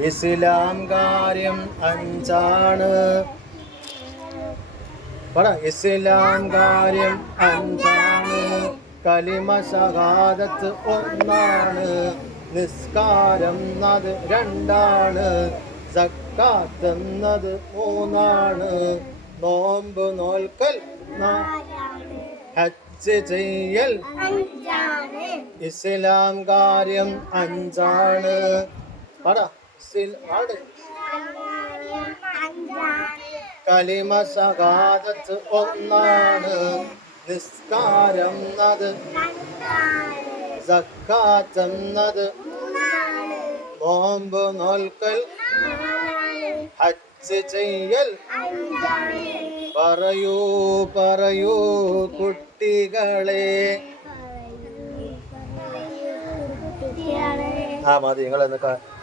ഇസ്ലാം കാര്യം അഞ്ചാണ്. ഇസ്ലാം കാര്യം അഞ്ചാണ്. കലിമ ഷഹാദത്ത് ഒന്നാണ്. നിസ്കാരം എന്നത് രണ്ടാണ്. സക്കാത്ത് എന്നത് മൂന്നാണ്. നോമ്പ് നോൽക്കൽ ഹജ്ജ് ചെയ്യൽ ഇസ്ലാം കാര്യം അഞ്ചാണ്. കലിമ ഷഹാദത്ത് ഒന്നാണ്. നിസ്കാരം എന്നത് സക്കാത്ത് എന്നത് നോമ്പ് നോൽക്കൽ ഹജ്ജ് ചെയ്യൽ. പറയൂ പറയൂ കുട്ടികളെ. മതി നിങ്ങൾ